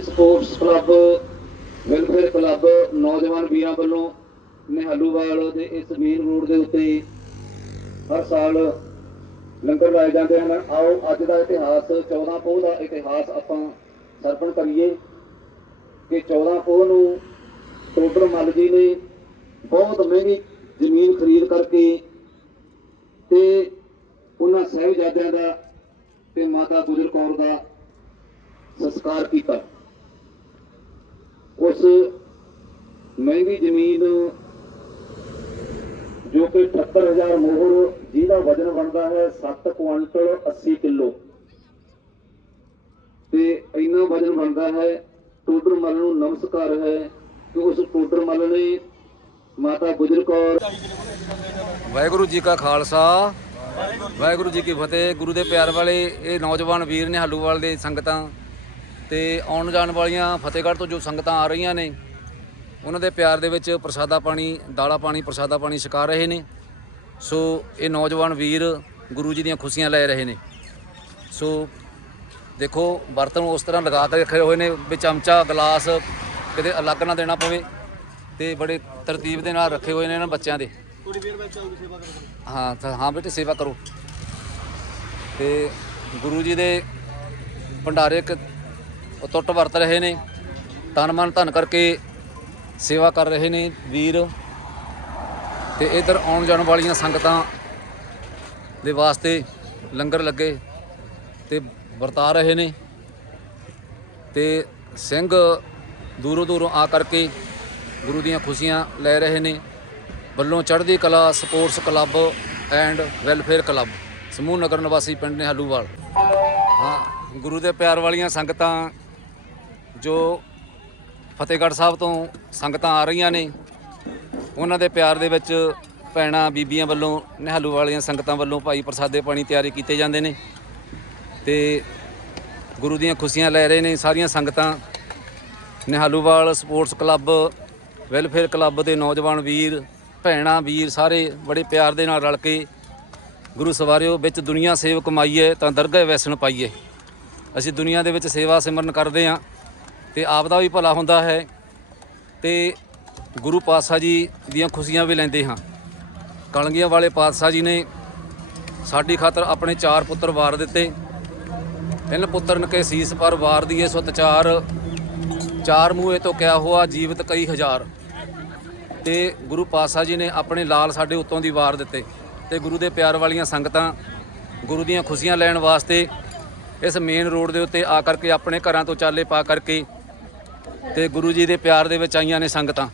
Sports club welfare club ਨੌਜਵਾਨ ਵੀਰਾਂ ਵੱਲੋਂ ਨਿਹਲੂਵਾਲ ਦੇ ਇਸ ਮੇਨ ਰੋਡ ਦੇ ਉੱਤੇ ਹਰ ਸਾਲ ਲੰਗਰ ਲਾਏ ਜਾਂਦੇ ਹਨ। ਆਓ, ਅੱਜ ਦਾ ਇਤਿਹਾਸ 14 ਪੋਹ ਦਾ ਇਤਿਹਾਸ ਆਪਾਂ ਸਰਪਣ ਕਰੀਏ ਕਿ 14 ਪੋਹ ਨੂੰ ਟੋਟਲ ਮੱਲ ਜੀ ਨੇ ਬਹੁਤ ਮਹਿੰਗੀ ਜ਼ਮੀਨ ਖਰੀਦ ਕਰਕੇ ਤੇ ਉਹਨਾਂ ਸਾਹਿਬਜ਼ਾਦਿਆਂ ਦਾ ਤੇ ਮਾਤਾ ਗੁਜਰ ਕੌਰ ਦਾ ਸੰਸਕਾਰ ਕੀਤਾ। ਉਸ ਮਹਿੰਗੀ ਜ਼ਮੀਨ ਜੋ ਕਿ 78000 ਮੋਹਰ, ਜਿਹਦਾ ਵਜਨ ਬਣਦਾ ਹੈ 7 ਕੁਇੰਟਲ 80 ਕਿਲੋ। ਤੇ ਇੰਨਾ ਵਜਨ ਬਣਦਾ ਹੈ, ਟੋਡਰ ਮੱਲ ਨੂੰ ਨਮਸਕਾਰ ਹੈ ਕਿ ਉਸ ਟੋਡਰ ਮਲ ਨੇ ਮਾਤਾ ਗੁਜਰ ਕੌਰ ਵਾਹਿਗੁਰੂ ਜੀ ਕਾ ਖਾਲਸਾ। ਵਾਹਿਗੁਰੂ ਜੀ ਕੀ ਫਤਿਹ। ਗੁਰੂ ਦੇ ਪਿਆਰ ਵਾਲੇ ਇਹ ਨੌਜਵਾਨ ਵੀਰ ਨੇ ਹਲੂਵਾਲ ਦੇ ਸੰਗਤਾਂ ਤੇ ਆਉਣ ਜਾਣ ਵਾਲੀਆਂ ਫਤਿਹਗੜ੍ਹ ਤੋਂ ਜੋ ਸੰਗਤਾਂ ਆ ਰਹੀਆਂ ਨੇ ਉਹਨਾਂ ਦੇ ਪਿਆਰ ਦੇ ਵਿੱਚ ਪ੍ਰਸਾਦਾ ਪਾਣੀ ਦਾਲਾ ਪਾਣੀ ਪ੍ਰਸਾਦਾ ਪਾਣੀ ਛਕਾ ਰਹੇ ਨੇ। ਸੋ ਇਹ ਨੌਜਵਾਨ ਵੀਰ ਗੁਰੂ ਜੀ ਦੀਆਂ ਖੁਸ਼ੀਆਂ ਲੈ ਰਹੇ ਨੇ। ਸੋ ਦੇਖੋ ਬਰਤਨ ਉਸ ਤਰ੍ਹਾਂ ਲਗਾ ਕੇ ਰੱਖੇ ਹੋਏ ਨੇ ਵੀ ਚਮਚਾ ਗਲਾਸ ਕਿਤੇ ਅਲੱਗ ਨਾ ਦੇਣਾ ਪਵੇ ਤੇ ਬੜੇ ਤਰਤੀਬ ਦੇ ਨਾਲ ਰੱਖੇ ਹੋਏ ਨੇ ਇਹਨਾਂ ਬੱਚਿਆਂ ਦੇ। ਹਾਂ ਤਾਂ ਹਾਂ ਬੇਟੇ ਸੇਵਾ ਕਰੋ। ਤੇ ਗੁਰੂ ਜੀ ਦੇ ਭੰਡਾਰੇ ਉਹ ਟੁੱਟ ਵਰਤ ਰਹੇ ਨੇ। ਤਨ ਮਨ ਧਨ ਕਰਕੇ ਸੇਵਾ ਕਰ ਰਹੇ ਨੇ ਵੀਰ। ਤੇ ਇਧਰ ਆਉਣ ਜਾਣ ਵਾਲੀਆਂ ਸੰਗਤਾਂ ਦੇ ਵਾਸਤੇ ਲੰਗਰ ਲੱਗੇ ਤੇ ਵਰਤਾ ਰਹੇ ਨੇ। ਤੇ ਸਿੰਘ ਦੂਰੋਂ ਦੂਰੋਂ ਆ ਕਰਕੇ ਗੁਰੂ ਦੀਆਂ ਖੁਸ਼ੀਆਂ ਲੈ ਰਹੇ ਨੇ। ਵੱਲੋਂ Chardi Kala, sports club and welfare club, ਸਮੂਹ ਨਗਰ ਨਿਵਾਸੀ ਪਿੰਡ ਨੇ ਹਲੂਵਾਲ। ਹਾਂ, ਗੁਰੂ ਦੇ ਪਿਆਰ ਵਾਲੀਆਂ ਸੰਗਤਾਂ ਜੋ ਫਤਿਹਗੜ੍ਹ ਸਾਹਿਬ ਤੋਂ ਸੰਗਤਾਂ ਆ ਰਹੀਆਂ ਨੇ, ਉਹਨਾਂ ਦੇ ਪਿਆਰ ਦੇ ਵਿੱਚ ਭੈਣਾਂ ਬੀਬੀਆਂ ਵੱਲੋਂ, ਨਿਹਾਲੂ ਵਾਲੀਆਂ ਸੰਗਤਾਂ ਵੱਲੋਂ ਭਾਈ ਪ੍ਰਸਾਦੇ ਪਾਣੀ ਤਿਆਰੀ ਕੀਤੇ ਜਾਂਦੇ ਨੇ ਤੇ ਗੁਰੂ ਦੀਆਂ ਖੁਸ਼ੀਆਂ ਲੈ ਰਹੇ ਨੇ ਸਾਰੀਆਂ ਸੰਗਤਾਂ। Nihaluwal sports club, welfare club ਦੇ ਨੌਜਵਾਨ ਵੀਰ, ਭੈਣਾਂ ਵੀਰ ਸਾਰੇ ਬੜੇ ਪਿਆਰ ਦੇ ਨਾਲ ਰਲ ਕੇ ਗੁਰੂ ਸਵਾਰਿਓ ਵਿੱਚ ਦੁਨੀਆ ਸੇਵ ਕਮਾਈਏ ਤਾਂ ਦਰਗਾਹ ਵੈਸਣ ਪਾਈਏ। ਅਸੀਂ ਦੁਨੀਆ ਦੇ ਵਿੱਚ ਸੇਵਾ ਸਿਮਰਨ ਕਰਦੇ ਹਾਂ। ਤੇ ਆਪ ਦਾ ਵੀ ਭਲਾ ਹੁੰਦਾ ਹੈ ਤੇ ਗੁਰੂ ਪਾਤਸ਼ਾਹ ਜੀ ਦੀਆਂ ਖੁਸ਼ੀਆਂ ਵੀ ਲੈਂਦੇ ਹਾਂ। ਕਲਗੀਆਂ ਵਾਲੇ ਪਾਤਸ਼ਾਹ ਜੀ ਨੇ ਸਾਡੀ ਖਾਤਰ ਆਪਣੇ ਚਾਰ ਪੁੱਤਰ ਵਾਰ ਦਿੱਤੇ। ਤਿੰਨ ਪੁੱਤਰਨ ਕੇ ਸੀਸ ਪਰ ਵਾਰ ਦੀਏ ਸੁਤ ਚਾਰ। ਚਾਰ ਮੂਹੇ ਤੋਂ ਕਿਆ ਹੋਆ ਜੀਵਤ ਕਈ ਹਜ਼ਾਰ। ਤੇ ਗੁਰੂ ਪਾਤਸ਼ਾਹ ਜੀ ਨੇ ਆਪਣੇ ਲਾਲ ਸਾਡੇ ਉੱਤੋਂ ਦੀ ਵਾਰ ਦਿੱਤੇ। ਤੇ ਗੁਰੂ ਦੇ ਪਿਆਰ ਵਾਲੀਆਂ ਸੰਗਤਾਂ ਗੁਰੂ ਦੀਆਂ ਖੁਸ਼ੀਆਂ ਲੈਣ ਵਾਸਤੇ ਇਸ ਮੇਨ ਰੋਡ ਦੇ ਉੱਤੇ ਆ ਕਰਕੇ ਆਪਣੇ ਘਰਾਂ ਤੋਂ ਚਾਲੇ ਪਾ ਕਰਕੇ ਤੇ ਗੁਰੂ ਜੀ ਦੇ ਪਿਆਰ ਦੇ ਵਿੱਚ ਆਈਆਂ ਨੇ ਸੰਗਤਾਂ।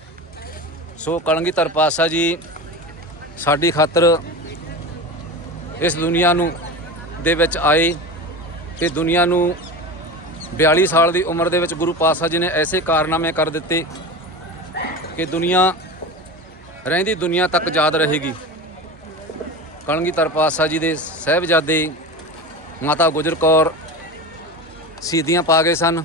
ਸੋ ਕਲਗੀਧਰ ਪਾਤਸ਼ਾਹ ਜੀ, ਸਾਡੀ ਖਾਤਰ ਇਸ ਦੁਨੀਆ ਨੂੰ ਦੇ ਵਿੱਚ ਆਏ ਤੇ ਦੁਨੀਆ ਨੂੰ 42 ਸਾਲ ਦੀ ਉਮਰ ਦੇ ਵਿੱਚ ਗੁਰੂ ਪਾਤਸ਼ਾਹ ਜੀ ਨੇ ਐਸੇ ਕਾਰਨਾਮੇ ਕਰ ਦਿੱਤੇ ਕਿ ਦੁਨੀਆ, ਰਹਿੰਦੀ ਦੁਨੀਆ ਤੱਕ ਯਾਦ ਰਹੇਗੀ। ਕਲਗੀਧਰ ਪਾਤਸ਼ਾਹ ਜੀ ਦੇ ਸਹਿਬਜ਼ਾਦੇ ਮਾਤਾ ਗੁਜਰ ਕੌਰ ਸ਼ਹੀਦੀਆਂ ਪਾ ਗਏ ਸਨ।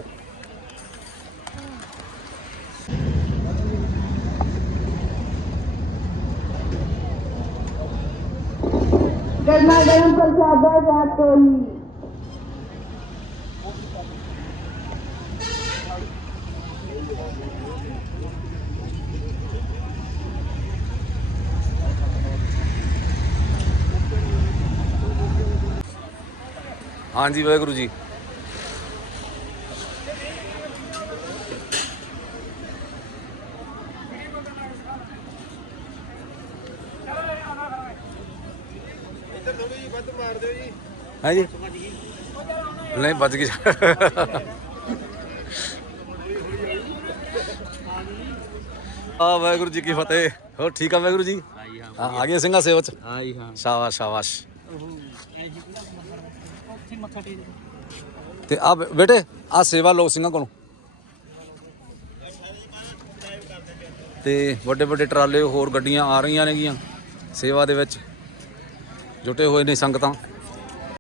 ਗਰਮਾ ਗਰਮ ਪ੍ਰਸ਼ਾਦਾ ਜਾਂ ਕੋਈ ਜੀ ਹੈ ਜੀ। ਨਹੀਂ ਵੱਜ ਗਈ। ਆ ਵਾਹਿਗੁਰੂ ਜੀ ਕੀ ਫਤਿਹ। ਹੋਰ ਠੀਕ ਆ ਵਾਹਿਗੁਰੂ ਜੀ? ਹਾਂ ਆ ਗਏ ਸਿੰਘਾਂ ਸੇਵਾ ਚ? ਹਾਂ। ਜੀ ਹਾਂ ਸ਼ਾਬਾਸ਼ ਸ਼ਾਬਾਸ਼ ਤੇ ਆ ਬੇਟੇ ਆ ਸੇਵਾ ਲੋਕ ਸਿੰਘਾਂ ਕੋਲੋਂ। ਤੇ ਵੱਡੇ ਵੱਡੇ ਟਰਾਲੇ ਹੋਰ ਗੱਡੀਆਂ ਆ ਰਹੀਆਂ ਨੇਗੀਆਂ ਸੇਵਾ ਦੇ ਵਿੱਚ। ਜੁਟੇ ਹੋਏ ਨੇ ਸੰਗਤਾਂ।